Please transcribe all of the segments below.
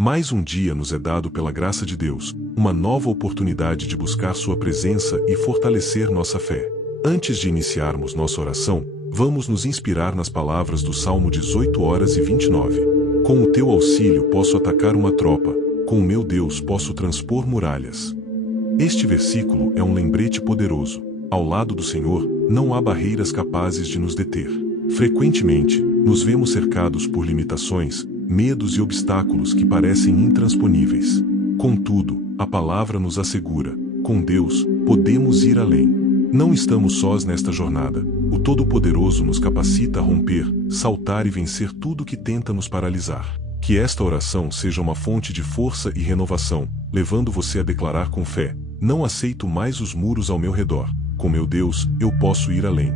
Mais um dia nos é dado pela graça de Deus, uma nova oportunidade de buscar Sua presença e fortalecer nossa fé. Antes de iniciarmos nossa oração, vamos nos inspirar nas palavras do Salmo 18:29. Com o teu auxílio posso atacar uma tropa, com o meu Deus posso transpor muralhas. Este versículo é um lembrete poderoso. Ao lado do Senhor, não há barreiras capazes de nos deter. Frequentemente, nos vemos cercados por limitações, medos e obstáculos que parecem intransponíveis. Contudo, a palavra nos assegura: com Deus, podemos ir além. Não estamos sós nesta jornada. O Todo-Poderoso nos capacita a romper, saltar e vencer tudo que tenta nos paralisar. Que esta oração seja uma fonte de força e renovação, levando você a declarar com fé: não aceito mais os muros ao meu redor. Com meu Deus, eu posso ir além.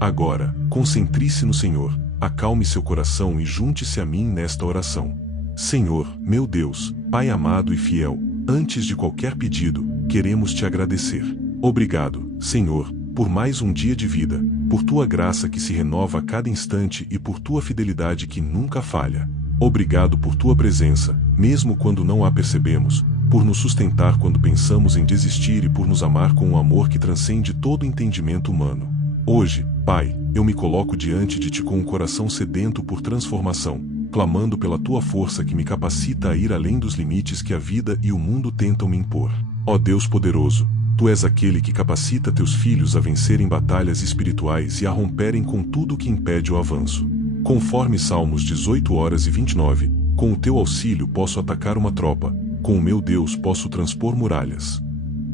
Agora, concentre-se no Senhor, acalme seu coração e junte-se a mim nesta oração. Senhor, meu Deus, Pai amado e fiel, antes de qualquer pedido, queremos te agradecer. Obrigado, Senhor, por mais um dia de vida, por tua graça que se renova a cada instante e por tua fidelidade que nunca falha. Obrigado por tua presença, mesmo quando não a percebemos, por nos sustentar quando pensamos em desistir e por nos amar com um amor que transcende todo entendimento humano. Hoje, Pai, eu me coloco diante de ti com um coração sedento por transformação, clamando pela tua força que me capacita a ir além dos limites que a vida e o mundo tentam me impor. Ó Deus poderoso, tu és aquele que capacita teus filhos a vencerem batalhas espirituais e a romperem com tudo que impede o avanço. Conforme Salmos 18:29, com o teu auxílio posso atacar uma tropa, com o meu Deus posso transpor muralhas.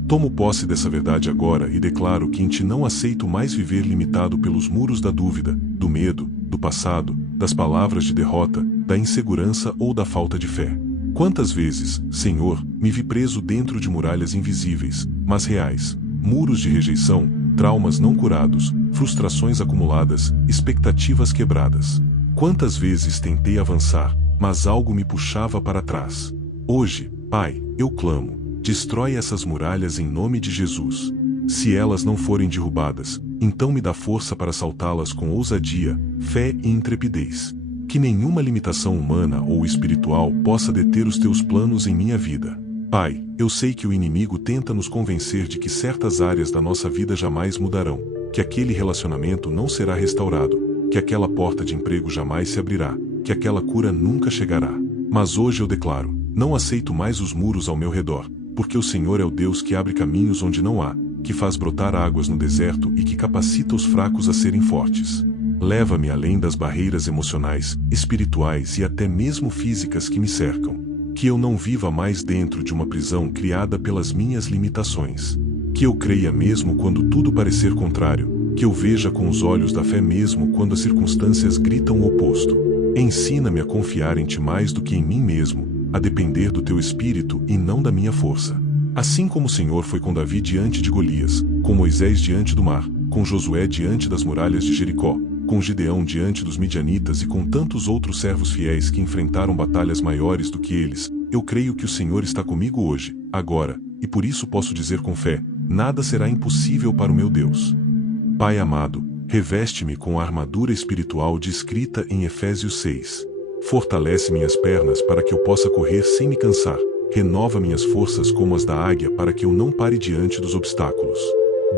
Tomo posse dessa verdade agora e declaro que em ti não aceito mais viver limitado pelos muros da dúvida, do medo, do passado, das palavras de derrota, da insegurança ou da falta de fé. Quantas vezes, Senhor, me vi preso dentro de muralhas invisíveis, mas reais, muros de rejeição, traumas não curados, frustrações acumuladas, expectativas quebradas. Quantas vezes tentei avançar, mas algo me puxava para trás. Hoje, Pai, eu clamo: destrói essas muralhas em nome de Jesus. Se elas não forem derrubadas, então me dá força para saltá-las com ousadia, fé e intrepidez. Que nenhuma limitação humana ou espiritual possa deter os teus planos em minha vida. Pai, eu sei que o inimigo tenta nos convencer de que certas áreas da nossa vida jamais mudarão, que aquele relacionamento não será restaurado, que aquela porta de emprego jamais se abrirá, que aquela cura nunca chegará. Mas hoje eu declaro: não aceito mais os muros ao meu redor, porque o Senhor é o Deus que abre caminhos onde não há, que faz brotar águas no deserto e que capacita os fracos a serem fortes. Leva-me além das barreiras emocionais, espirituais e até mesmo físicas que me cercam. Que eu não viva mais dentro de uma prisão criada pelas minhas limitações. Que eu creia mesmo quando tudo parecer contrário, que eu veja com os olhos da fé mesmo quando as circunstâncias gritam o oposto. Ensina-me a confiar em ti mais do que em mim mesmo, a depender do teu espírito e não da minha força. Assim como o Senhor foi com Davi diante de Golias, com Moisés diante do mar, com Josué diante das muralhas de Jericó, com Gideão diante dos midianitas e com tantos outros servos fiéis que enfrentaram batalhas maiores do que eles, eu creio que o Senhor está comigo hoje, agora, e por isso posso dizer com fé: nada será impossível para o meu Deus. Pai amado, reveste-me com a armadura espiritual descrita em Efésios 6. Fortalece minhas pernas para que eu possa correr sem me cansar. Renova minhas forças como as da águia para que eu não pare diante dos obstáculos.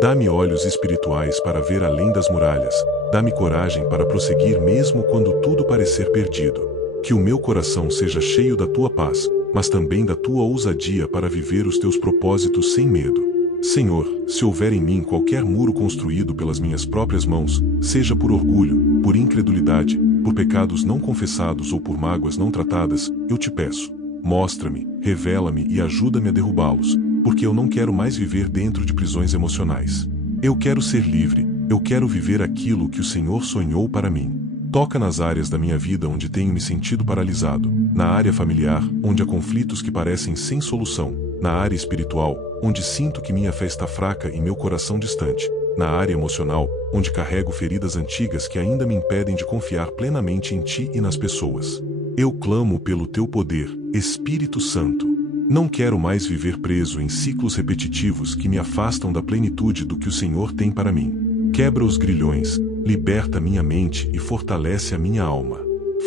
Dá-me olhos espirituais para ver além das muralhas. Dá-me coragem para prosseguir mesmo quando tudo parecer perdido. Que o meu coração seja cheio da tua paz, mas também da tua ousadia para viver os teus propósitos sem medo. Senhor, se houver em mim qualquer muro construído pelas minhas próprias mãos, seja por orgulho, por incredulidade, por pecados não confessados ou por mágoas não tratadas, eu te peço: mostra-me, revela-me e ajuda-me a derrubá-los, porque eu não quero mais viver dentro de prisões emocionais. Eu quero ser livre, eu quero viver aquilo que o Senhor sonhou para mim. Toca nas áreas da minha vida onde tenho me sentido paralisado, na área familiar, onde há conflitos que parecem sem solução, na área espiritual, onde sinto que minha fé está fraca e meu coração distante, na área emocional, onde carrego feridas antigas que ainda me impedem de confiar plenamente em ti e nas pessoas. Eu clamo pelo teu poder, Espírito Santo. Não quero mais viver preso em ciclos repetitivos que me afastam da plenitude do que o Senhor tem para mim. Quebra os grilhões, liberta minha mente e fortalece a minha alma.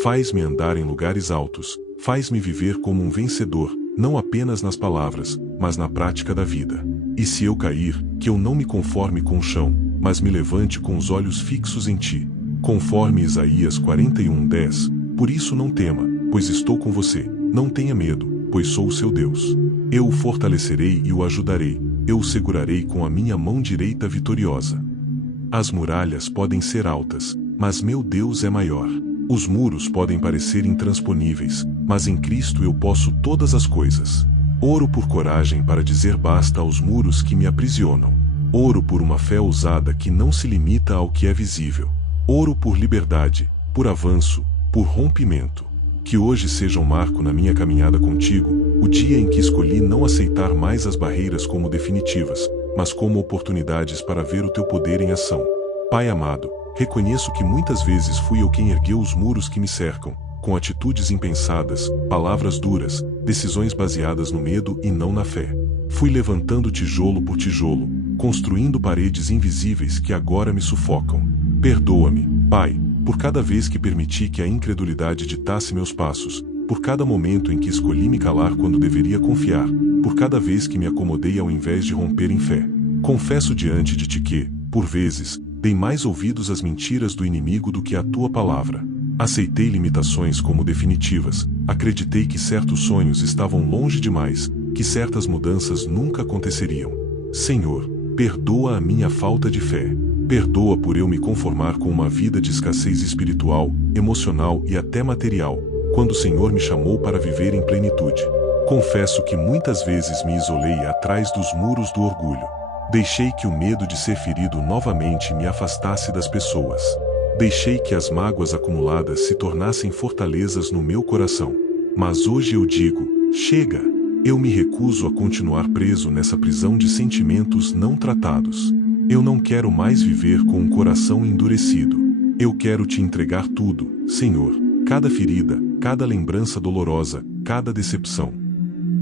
Faz-me andar em lugares altos, Faz-me viver como um vencedor, não apenas nas palavras, mas na prática da vida. E se eu cair, que eu não me conforme com o chão, mas me levante com os olhos fixos em ti. Conforme Isaías 41:10, por isso não tema, pois estou com você, não tenha medo, pois sou o seu Deus. Eu o fortalecerei e o ajudarei, eu o segurarei com a minha mão direita vitoriosa. As muralhas podem ser altas, mas meu Deus é maior. Os muros podem parecer intransponíveis, mas em Cristo eu posso todas as coisas. Oro por coragem para dizer basta aos muros que me aprisionam. Oro por uma fé ousada que não se limita ao que é visível. Oro por liberdade, por avanço, por rompimento. Que hoje seja um marco na minha caminhada contigo, o dia em que escolhi não aceitar mais as barreiras como definitivas, mas como oportunidades para ver o teu poder em ação. Pai amado, reconheço que muitas vezes fui eu quem ergueu os muros que me cercam, com atitudes impensadas, palavras duras, decisões baseadas no medo e não na fé. Fui levantando tijolo por tijolo, construindo paredes invisíveis que agora me sufocam. Perdoa-me, Pai, por cada vez que permiti que a incredulidade ditasse meus passos, por cada momento em que escolhi me calar quando deveria confiar, por cada vez que me acomodei ao invés de romper em fé. Confesso diante de ti que, por vezes, dei mais ouvidos às mentiras do inimigo do que à tua palavra. Aceitei limitações como definitivas, acreditei que certos sonhos estavam longe demais, que certas mudanças nunca aconteceriam. Senhor, perdoa a minha falta de fé. Perdoa por eu me conformar com uma vida de escassez espiritual, emocional e até material, quando o Senhor me chamou para viver em plenitude. Confesso que muitas vezes me isolei atrás dos muros do orgulho. Deixei que o medo de ser ferido novamente me afastasse das pessoas. Deixei que as mágoas acumuladas se tornassem fortalezas no meu coração. Mas hoje eu digo, chega! Eu me recuso a continuar preso nessa prisão de sentimentos não tratados. Eu não quero mais viver com um coração endurecido. Eu quero te entregar tudo, Senhor, cada ferida, cada lembrança dolorosa, cada decepção.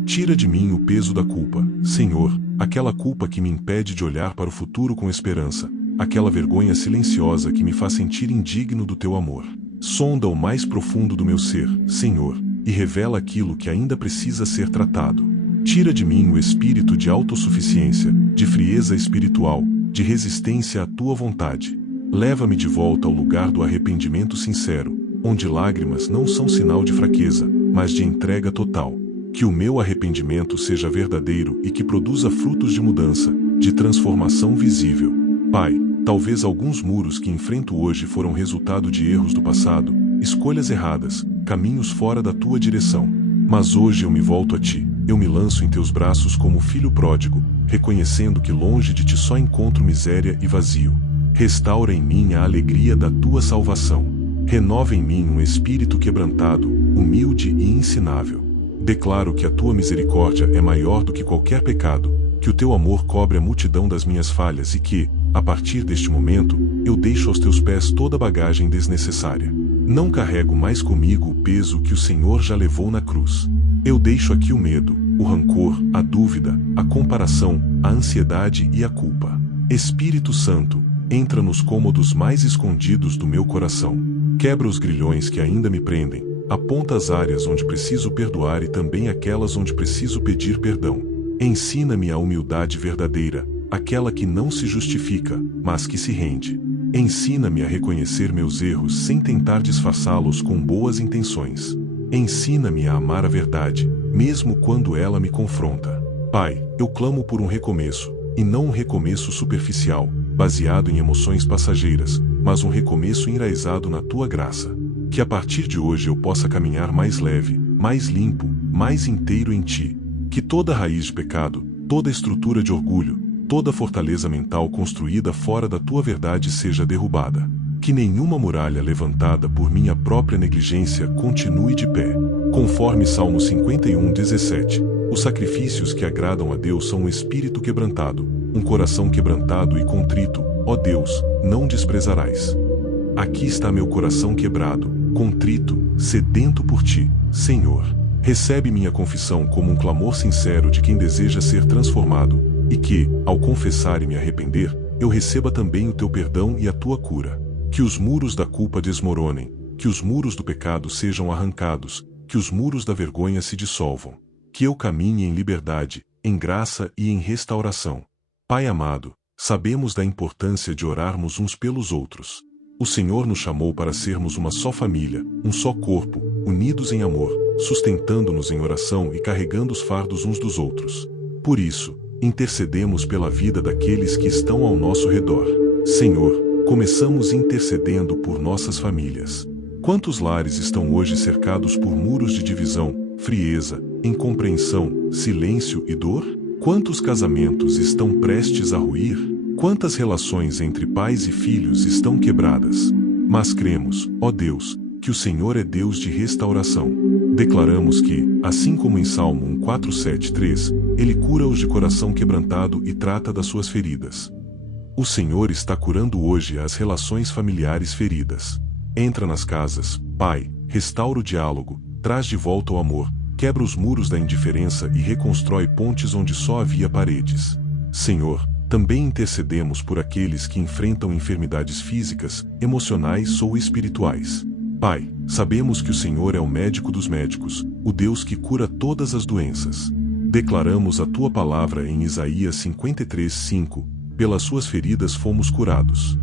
Tira de mim o peso da culpa, Senhor, aquela culpa que me impede de olhar para o futuro com esperança, aquela vergonha silenciosa que me faz sentir indigno do teu amor. Sonda o mais profundo do meu ser, Senhor, e revela aquilo que ainda precisa ser tratado. Tira de mim o espírito de autossuficiência, de frieza espiritual, de resistência à tua vontade. Leva-me de volta ao lugar do arrependimento sincero, onde lágrimas não são sinal de fraqueza, mas de entrega total. Que o meu arrependimento seja verdadeiro e que produza frutos de mudança, de transformação visível. Pai, talvez alguns muros que enfrento hoje foram resultado de erros do passado, escolhas erradas, caminhos fora da tua direção. Mas hoje eu me volto a ti, eu me lanço em teus braços como filho pródigo, reconhecendo que longe de ti só encontro miséria e vazio. Restaura em mim a alegria da tua salvação. Renova em mim um espírito quebrantado, humilde e ensinável. Declaro que a tua misericórdia é maior do que qualquer pecado, que o teu amor cobre a multidão das minhas falhas e que, a partir deste momento, eu deixo aos teus pés toda a bagagem desnecessária. Não carrego mais comigo o peso que o Senhor já levou na cruz. Eu deixo aqui o medo, o rancor, a dúvida, a comparação, a ansiedade e a culpa. Espírito Santo, entra nos cômodos mais escondidos do meu coração. Quebra os grilhões que ainda me prendem, aponta as áreas onde preciso perdoar e também aquelas onde preciso pedir perdão. Ensina-me a humildade verdadeira, aquela que não se justifica, mas que se rende. Ensina-me a reconhecer meus erros sem tentar disfarçá-los com boas intenções. Ensina-me a amar a verdade, mesmo quando ela me confronta. Pai, eu clamo por um recomeço, e não um recomeço superficial, baseado em emoções passageiras, mas um recomeço enraizado na tua graça. Que a partir de hoje eu possa caminhar mais leve, mais limpo, mais inteiro em ti. Que toda raiz de pecado, toda estrutura de orgulho, toda fortaleza mental construída fora da tua verdade seja derrubada. Que nenhuma muralha levantada por minha própria negligência continue de pé. Conforme Salmo 51:17, os sacrifícios que agradam a Deus são um espírito quebrantado, um coração quebrantado e contrito, ó Deus, não desprezarás. Aqui está meu coração quebrado, contrito, sedento por ti, Senhor. Recebe minha confissão como um clamor sincero de quem deseja ser transformado, e que, ao confessar e me arrepender, eu receba também o teu perdão e a tua cura. Que os muros da culpa desmoronem, que os muros do pecado sejam arrancados, que os muros da vergonha se dissolvam, que eu caminhe em liberdade, em graça e em restauração. Pai amado, sabemos da importância de orarmos uns pelos outros. O Senhor nos chamou para sermos uma só família, um só corpo, unidos em amor, sustentando-nos em oração e carregando os fardos uns dos outros. Por isso, intercedemos pela vida daqueles que estão ao nosso redor. Senhor, começamos intercedendo por nossas famílias. Quantos lares estão hoje cercados por muros de divisão, frieza, incompreensão, silêncio e dor? Quantos casamentos estão prestes a ruir? Quantas relações entre pais e filhos estão quebradas? Mas cremos, ó Deus, que o Senhor é Deus de restauração. Declaramos que, assim como em Salmo 147:3, Ele cura os de coração quebrantado e trata das suas feridas. O Senhor está curando hoje as relações familiares feridas. Entra nas casas, Pai, restaura o diálogo, traz de volta o amor, quebra os muros da indiferença e reconstrói pontes onde só havia paredes. Senhor, também intercedemos por aqueles que enfrentam enfermidades físicas, emocionais ou espirituais. Pai, sabemos que o Senhor é o médico dos médicos, o Deus que cura todas as doenças. Declaramos a Tua palavra em Isaías 53:5, pelas suas feridas fomos curados.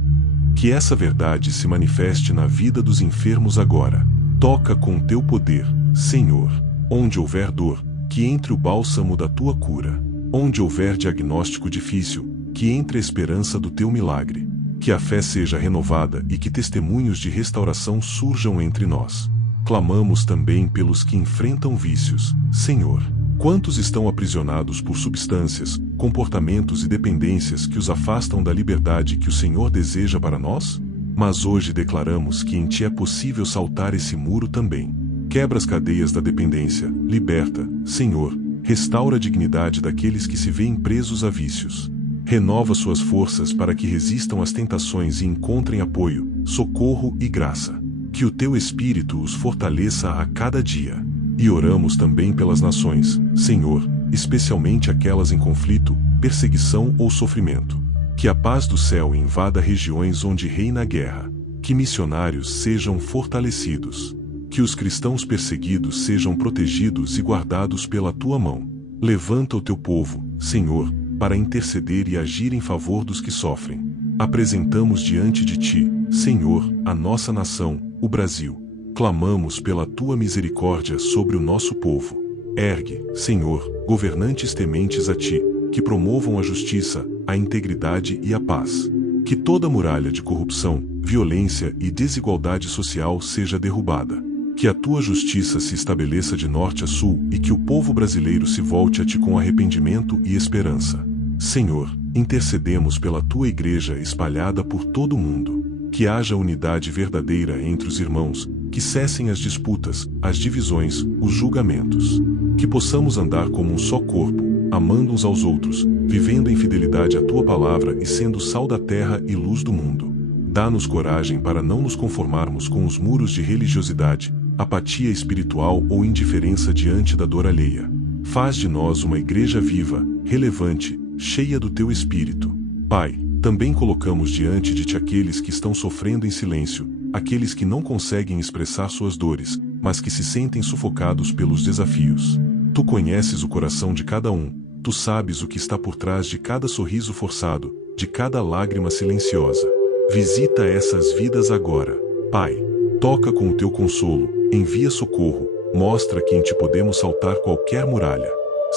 Que essa verdade se manifeste na vida dos enfermos agora. Toca com o Teu poder, Senhor. Onde houver dor, que entre o bálsamo da Tua cura. Onde houver diagnóstico difícil, que entre a esperança do Teu milagre. Que a fé seja renovada e que testemunhos de restauração surjam entre nós. Clamamos também pelos que enfrentam vícios, Senhor. Quantos estão aprisionados por substâncias, comportamentos e dependências que os afastam da liberdade que o Senhor deseja para nós? Mas hoje declaramos que em Ti é possível saltar esse muro também. Quebra as cadeias da dependência, liberta, Senhor, restaura a dignidade daqueles que se veem presos a vícios. Renova suas forças para que resistam às tentações e encontrem apoio, socorro e graça. Que o Teu Espírito os fortaleça a cada dia. E oramos também pelas nações, Senhor, especialmente aquelas em conflito, perseguição ou sofrimento. Que a paz do céu invada regiões onde reina a guerra. Que missionários sejam fortalecidos. Que os cristãos perseguidos sejam protegidos e guardados pela Tua mão. Levanta o Teu povo, Senhor, para interceder e agir em favor dos que sofrem. Apresentamos diante de Ti, Senhor, a nossa nação, o Brasil. Clamamos pela Tua misericórdia sobre o nosso povo. Ergue, Senhor, governantes tementes a Ti, que promovam a justiça, a integridade e a paz. Que toda muralha de corrupção, violência e desigualdade social seja derrubada. Que a Tua justiça se estabeleça de norte a sul e que o povo brasileiro se volte a Ti com arrependimento e esperança. Senhor, intercedemos pela Tua igreja espalhada por todo o mundo. Que haja unidade verdadeira entre os irmãos, que cessem as disputas, as divisões, os julgamentos. Que possamos andar como um só corpo, amando uns aos outros, vivendo em fidelidade à Tua palavra e sendo sal da terra e luz do mundo. Dá-nos coragem para não nos conformarmos com os muros de religiosidade, apatia espiritual ou indiferença diante da dor alheia. Faz de nós uma igreja viva, relevante, cheia do Teu Espírito. Pai, também colocamos diante de Ti aqueles que estão sofrendo em silêncio, aqueles que não conseguem expressar suas dores, mas que se sentem sufocados pelos desafios. Tu conheces o coração de cada um, Tu sabes o que está por trás de cada sorriso forçado, de cada lágrima silenciosa. Visita essas vidas agora. Pai, toca com o Teu consolo, envia socorro, mostra que em Ti podemos saltar qualquer muralha.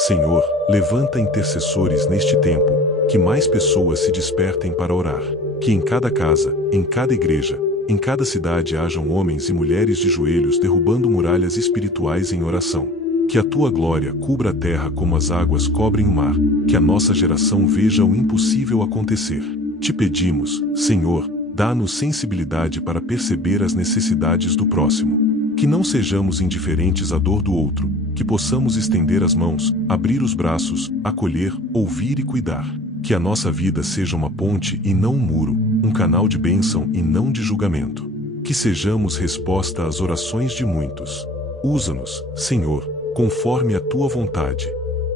Senhor, levanta intercessores neste tempo, que mais pessoas se despertem para orar. Que em cada casa, em cada igreja, em cada cidade hajam homens e mulheres de joelhos derrubando muralhas espirituais em oração. Que a Tua glória cubra a terra como as águas cobrem o mar, que a nossa geração veja o impossível acontecer. Te pedimos, Senhor, dá-nos sensibilidade para perceber as necessidades do próximo. Que não sejamos indiferentes à dor do outro, que possamos estender as mãos, abrir os braços, acolher, ouvir e cuidar. Que a nossa vida seja uma ponte e não um muro, um canal de bênção e não de julgamento. Que sejamos resposta às orações de muitos. Usa-nos, Senhor, conforme a Tua vontade.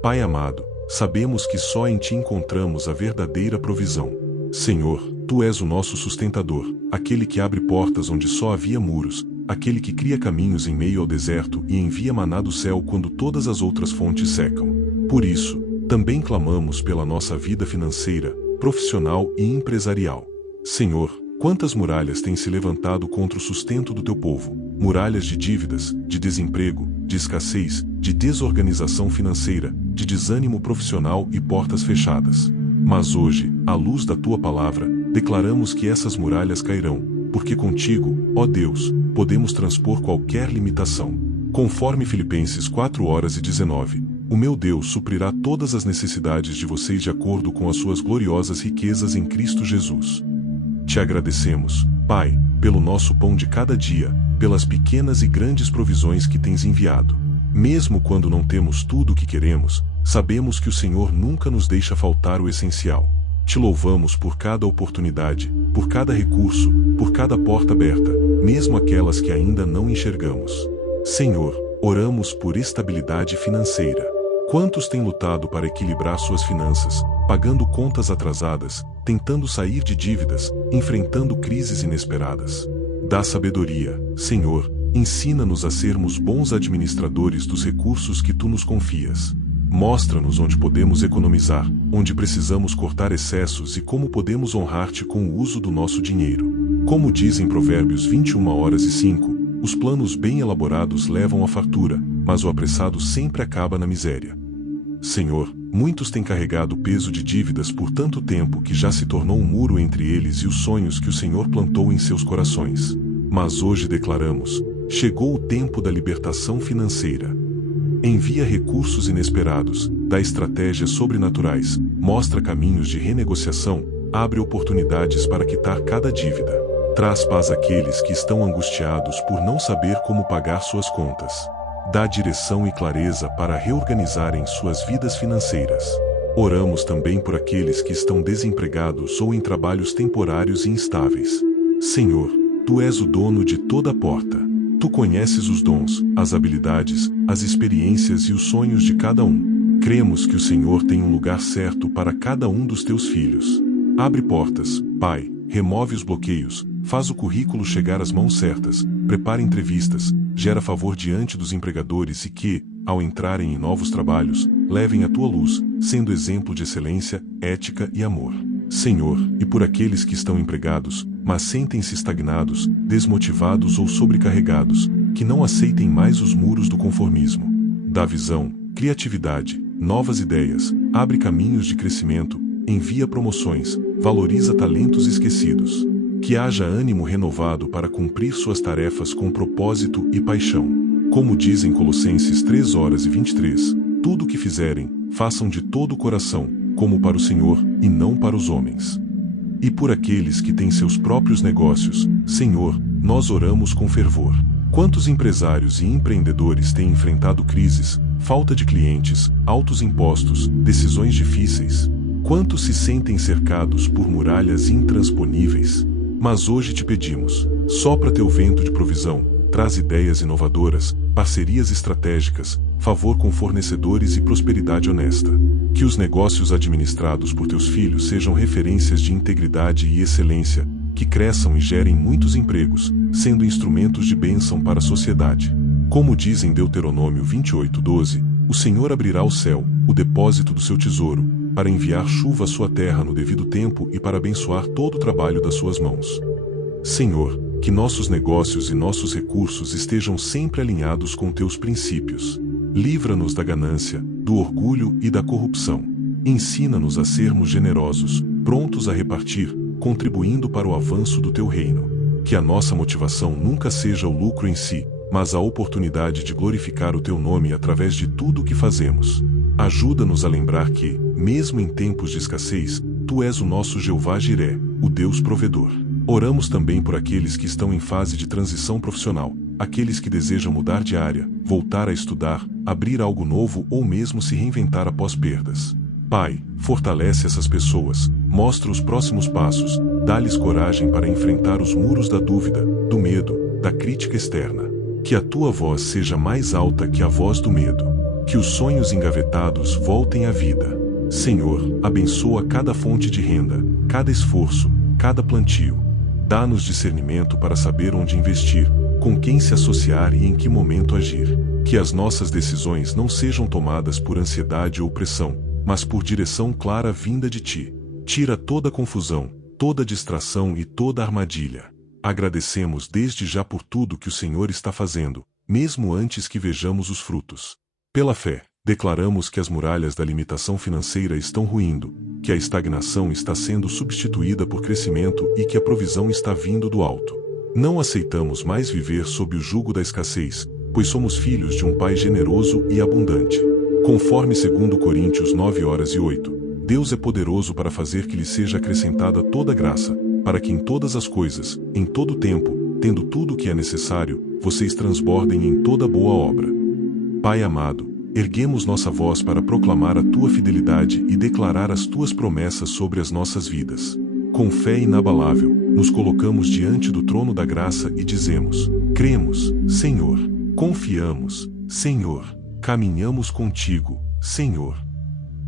Pai amado, sabemos que só em Ti encontramos a verdadeira provisão. Senhor, Tu és o nosso sustentador, aquele que abre portas onde só havia muros, aquele que cria caminhos em meio ao deserto e envia maná do céu quando todas as outras fontes secam. Por isso, também clamamos pela nossa vida financeira, profissional e empresarial. Senhor, quantas muralhas têm se levantado contra o sustento do teu povo? Muralhas de dívidas, de desemprego, de escassez, de desorganização financeira, de desânimo profissional e portas fechadas. Mas hoje, à luz da tua palavra, declaramos que essas muralhas cairão, porque contigo, ó Deus, podemos transpor qualquer limitação. Conforme Filipenses 4:19, o meu Deus suprirá todas as necessidades de vocês de acordo com as suas gloriosas riquezas em Cristo Jesus. Te agradecemos, Pai, pelo nosso pão de cada dia, pelas pequenas e grandes provisões que tens enviado. Mesmo quando não temos tudo o que queremos, sabemos que o Senhor nunca nos deixa faltar o essencial. Te louvamos por cada oportunidade, por cada recurso, por cada porta aberta, mesmo aquelas que ainda não enxergamos. Senhor, oramos por estabilidade financeira. Quantos têm lutado para equilibrar suas finanças, pagando contas atrasadas, tentando sair de dívidas, enfrentando crises inesperadas? Dá sabedoria, Senhor, ensina-nos a sermos bons administradores dos recursos que tu nos confias. Mostra-nos onde podemos economizar, onde precisamos cortar excessos e como podemos honrar-te com o uso do nosso dinheiro. Como diz em Provérbios 21:05, os planos bem elaborados levam à fartura, mas o apressado sempre acaba na miséria. Senhor, muitos têm carregado o peso de dívidas por tanto tempo que já se tornou um muro entre eles e os sonhos que o Senhor plantou em seus corações. Mas hoje declaramos: chegou o tempo da libertação financeira. Envia recursos inesperados, dá estratégias sobrenaturais, mostra caminhos de renegociação, abre oportunidades para quitar cada dívida. Traz paz àqueles que estão angustiados por não saber como pagar suas contas. Dá direção e clareza para reorganizarem suas vidas financeiras. Oramos também por aqueles que estão desempregados ou em trabalhos temporários e instáveis. Senhor, tu és o dono de toda a porta. Tu conheces os dons, as habilidades, as experiências e os sonhos de cada um. Cremos que o Senhor tem um lugar certo para cada um dos teus filhos. Abre portas, Pai, remove os bloqueios, faz o currículo chegar às mãos certas, prepara entrevistas, gera favor diante dos empregadores e que, ao entrarem em novos trabalhos, levem a tua luz, sendo exemplo de excelência, ética e amor. Senhor, e por aqueles que estão empregados, mas sentem-se estagnados, desmotivados ou sobrecarregados, que não aceitem mais os muros do conformismo. Dá visão, criatividade, novas ideias, abre caminhos de crescimento, envia promoções, valoriza talentos esquecidos. Que haja ânimo renovado para cumprir suas tarefas com propósito e paixão. Como diz em Colossenses 3:23, tudo o que fizerem, façam de todo o coração, como para o Senhor e não para os homens. E por aqueles que têm seus próprios negócios, Senhor, nós oramos com fervor. Quantos empresários e empreendedores têm enfrentado crises, falta de clientes, altos impostos, decisões difíceis? Quantos se sentem cercados por muralhas intransponíveis? Mas hoje te pedimos, sopra teu vento de provisão, traz ideias inovadoras, parcerias estratégicas, favor com fornecedores e prosperidade honesta. Que os negócios administrados por teus filhos sejam referências de integridade e excelência, que cresçam e gerem muitos empregos, sendo instrumentos de bênção para a sociedade. Como diz em Deuteronômio 28:12, o Senhor abrirá o céu, o depósito do seu tesouro, para enviar chuva à sua terra no devido tempo e para abençoar todo o trabalho das suas mãos. Senhor, que nossos negócios e nossos recursos estejam sempre alinhados com teus princípios. Livra-nos da ganância, do orgulho e da corrupção. Ensina-nos a sermos generosos, prontos a repartir, contribuindo para o avanço do teu reino. Que a nossa motivação nunca seja o lucro em si, mas a oportunidade de glorificar o teu nome através de tudo o que fazemos. Ajuda-nos a lembrar que, mesmo em tempos de escassez, tu és o nosso Jeová Jiré, o Deus provedor. Oramos também por aqueles que estão em fase de transição profissional, aqueles que desejam mudar de área, voltar a estudar, abrir algo novo ou mesmo se reinventar após perdas. Pai, fortalece essas pessoas, mostra os próximos passos, dá-lhes coragem para enfrentar os muros da dúvida, do medo, da crítica externa. Que a tua voz seja mais alta que a voz do medo. Que os sonhos engavetados voltem à vida. Senhor, abençoa cada fonte de renda, cada esforço, cada plantio. Dá-nos discernimento para saber onde investir, com quem se associar e em que momento agir. Que as nossas decisões não sejam tomadas por ansiedade ou pressão, mas por direção clara vinda de Ti. Tira toda confusão, toda distração e toda armadilha. Agradecemos desde já por tudo que o Senhor está fazendo, mesmo antes que vejamos os frutos. Pela fé, declaramos que as muralhas da limitação financeira estão ruindo, que a estagnação está sendo substituída por crescimento e que a provisão está vindo do alto. Não aceitamos mais viver sob o jugo da escassez, pois somos filhos de um Pai generoso e abundante. Conforme 2 Coríntios 9:8, Deus é poderoso para fazer que lhe seja acrescentada toda graça, para que em todas as coisas, em todo tempo, tendo tudo o que é necessário, vocês transbordem em toda boa obra. Pai amado, erguemos nossa voz para proclamar a Tua fidelidade e declarar as Tuas promessas sobre as nossas vidas. Com fé inabalável, nos colocamos diante do trono da graça e dizemos: cremos, Senhor, confiamos, Senhor, caminhamos contigo, Senhor.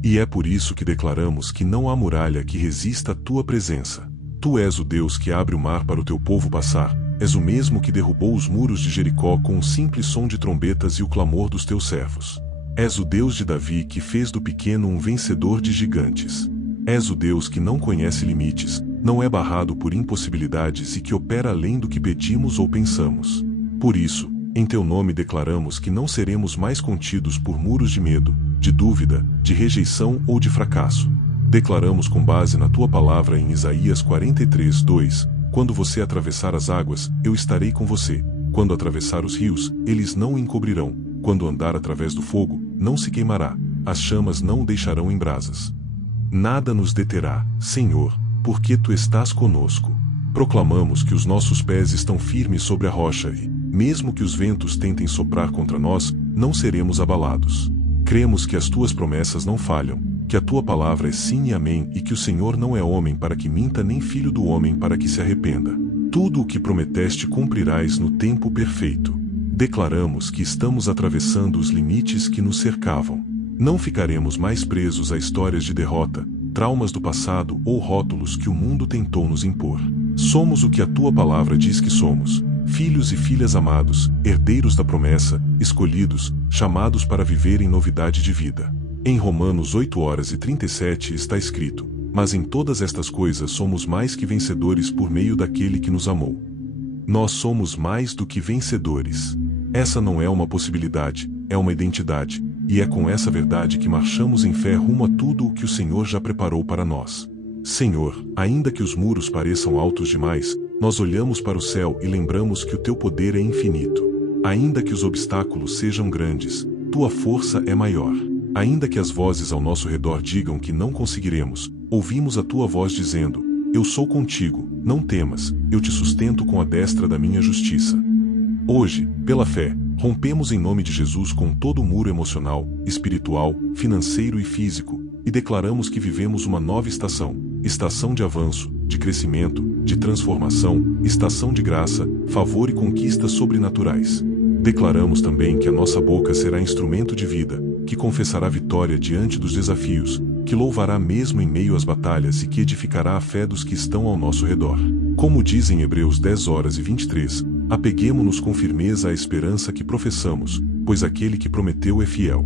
E é por isso que declaramos que não há muralha que resista à Tua presença. Tu és o Deus que abre o mar para o Teu povo passar, és o mesmo que derrubou os muros de Jericó com um simples som de trombetas e o clamor dos Teus servos. És o Deus de Davi que fez do pequeno um vencedor de gigantes. És o Deus que não conhece limites, não é barrado por impossibilidades e que opera além do que pedimos ou pensamos. Por isso, em Teu nome declaramos que não seremos mais contidos por muros de medo, de dúvida, de rejeição ou de fracasso. Declaramos com base na Tua palavra em Isaías 43:2, quando você atravessar as águas, eu estarei com você. Quando atravessar os rios, eles não o encobrirão. Quando andar através do fogo, não se queimará. As chamas não o deixarão em brasas. Nada nos deterá, Senhor, porque Tu estás conosco. Proclamamos que os nossos pés estão firmes sobre a rocha e, mesmo que os ventos tentem soprar contra nós, não seremos abalados. Cremos que as Tuas promessas não falham, que a Tua palavra é sim e amém e que o Senhor não é homem para que minta nem filho do homem para que se arrependa. Tudo o que prometeste cumprirás no tempo perfeito. Declaramos que estamos atravessando os limites que nos cercavam. Não ficaremos mais presos a histórias de derrota, traumas do passado ou rótulos que o mundo tentou nos impor. Somos o que a Tua palavra diz que somos, filhos e filhas amados, herdeiros da promessa, escolhidos, chamados para viver em novidade de vida. Em Romanos 8:37 está escrito: mas em todas estas coisas somos mais que vencedores por meio daquele que nos amou. Nós somos mais do que vencedores. Essa não é uma possibilidade, é uma identidade, e é com essa verdade que marchamos em fé rumo a tudo o que o Senhor já preparou para nós. Senhor, ainda que os muros pareçam altos demais, nós olhamos para o céu e lembramos que o Teu poder é infinito. Ainda que os obstáculos sejam grandes, Tua força é maior. Ainda que as vozes ao nosso redor digam que não conseguiremos, ouvimos a Tua voz dizendo: eu sou contigo, não temas, eu te sustento com a destra da minha justiça. Hoje, pela fé, rompemos em nome de Jesus com todo o muro emocional, espiritual, financeiro e físico, e declaramos que vivemos uma nova estação, estação de avanço, de crescimento, de transformação, estação de graça, favor e conquistas sobrenaturais. Declaramos também que a nossa boca será instrumento de vida, que confessará vitória diante dos desafios, que louvará mesmo em meio às batalhas e que edificará a fé dos que estão ao nosso redor. Como diz em Hebreus 10:23, apeguemo-nos com firmeza à esperança que professamos, pois aquele que prometeu é fiel.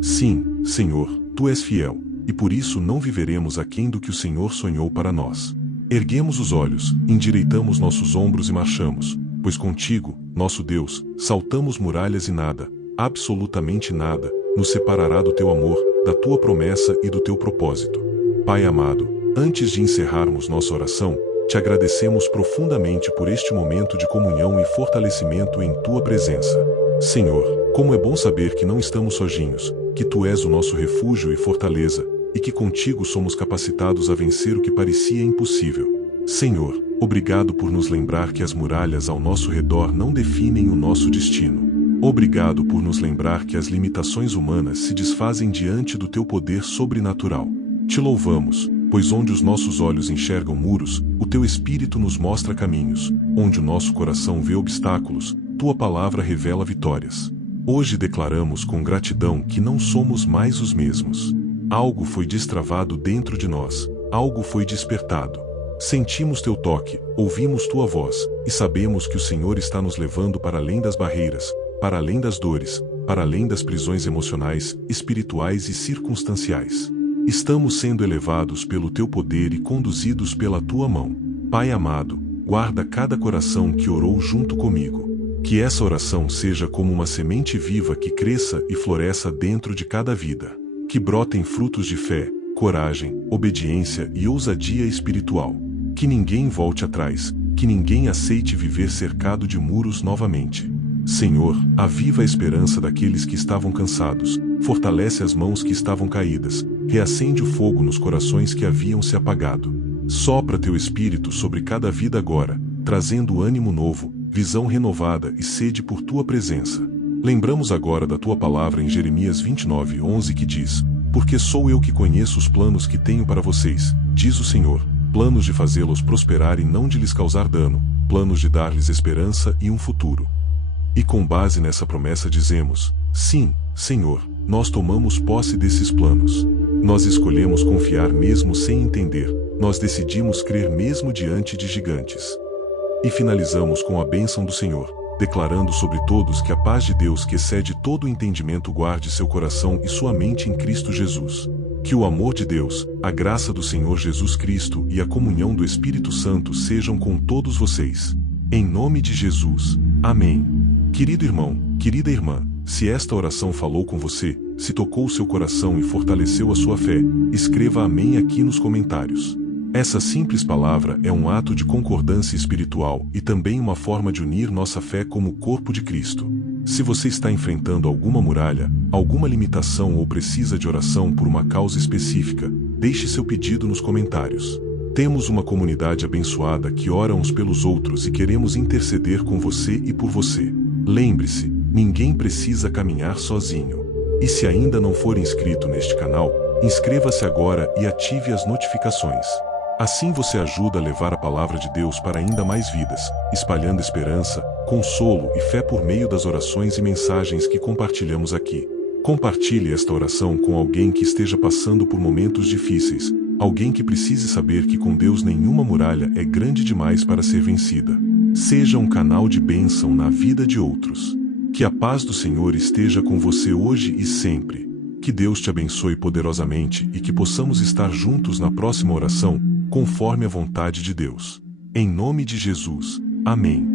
Sim, Senhor, Tu és fiel, e por isso não viveremos aquém do que o Senhor sonhou para nós. Erguemos os olhos, endireitamos nossos ombros e marchamos, pois contigo, nosso Deus, saltamos muralhas e nada, absolutamente nada, nos separará do Teu amor, da Tua promessa e do Teu propósito. Pai amado, antes de encerrarmos nossa oração, Te agradecemos profundamente por este momento de comunhão e fortalecimento em Tua presença. Senhor, como é bom saber que não estamos sozinhos, que Tu és o nosso refúgio e fortaleza, e que contigo somos capacitados a vencer o que parecia impossível. Senhor, obrigado por nos lembrar que as muralhas ao nosso redor não definem o nosso destino. Obrigado por nos lembrar que as limitações humanas se desfazem diante do Teu poder sobrenatural. Te louvamos, pois onde os nossos olhos enxergam muros, o Teu Espírito nos mostra caminhos, onde o nosso coração vê obstáculos, Tua palavra revela vitórias. Hoje declaramos com gratidão que não somos mais os mesmos. Algo foi destravado dentro de nós, algo foi despertado. Sentimos teu toque, ouvimos tua voz, e sabemos que o Senhor está nos levando para além das barreiras, para além das dores, para além das prisões emocionais, espirituais e circunstanciais. Estamos sendo elevados pelo teu poder e conduzidos pela tua mão. Pai amado, guarda cada coração que orou junto comigo. Que essa oração seja como uma semente viva que cresça e floresça dentro de cada vida. Que brotem frutos de fé, coragem, obediência e ousadia espiritual. Que ninguém volte atrás, que ninguém aceite viver cercado de muros novamente. Senhor, aviva a esperança daqueles que estavam cansados, fortalece as mãos que estavam caídas, reacende o fogo nos corações que haviam se apagado. Sopra teu espírito sobre cada vida agora, trazendo ânimo novo, visão renovada e sede por tua presença. Lembramos agora da tua palavra em Jeremias 29:11 que diz: Porque sou eu que conheço os planos que tenho para vocês, diz o Senhor, planos de fazê-los prosperar e não de lhes causar dano, planos de dar-lhes esperança e um futuro. E com base nessa promessa dizemos: sim, Senhor, nós tomamos posse desses planos. Nós escolhemos confiar mesmo sem entender, nós decidimos crer mesmo diante de gigantes. E finalizamos com a bênção do Senhor, declarando sobre todos que a paz de Deus que excede todo o entendimento guarde seu coração e sua mente em Cristo Jesus. Que o amor de Deus, a graça do Senhor Jesus Cristo e a comunhão do Espírito Santo sejam com todos vocês. Em nome de Jesus. Amém. Querido irmão, querida irmã, se esta oração falou com você, se tocou o seu coração e fortaleceu a sua fé, escreva amém aqui nos comentários. Essa simples palavra é um ato de concordância espiritual e também uma forma de unir nossa fé como corpo de Cristo. Se você está enfrentando alguma muralha, alguma limitação ou precisa de oração por uma causa específica, deixe seu pedido nos comentários. Temos uma comunidade abençoada que ora uns pelos outros e queremos interceder com você e por você. Lembre-se, ninguém precisa caminhar sozinho. E se ainda não for inscrito neste canal, inscreva-se agora e ative as notificações. Assim você ajuda a levar a palavra de Deus para ainda mais vidas, espalhando esperança, consolo e fé por meio das orações e mensagens que compartilhamos aqui. Compartilhe esta oração com alguém que esteja passando por momentos difíceis, alguém que precise saber que com Deus nenhuma muralha é grande demais para ser vencida. Seja um canal de bênção na vida de outros. Que a paz do Senhor esteja com você hoje e sempre. Que Deus te abençoe poderosamente e que possamos estar juntos na próxima oração, conforme a vontade de Deus. Em nome de Jesus. Amém.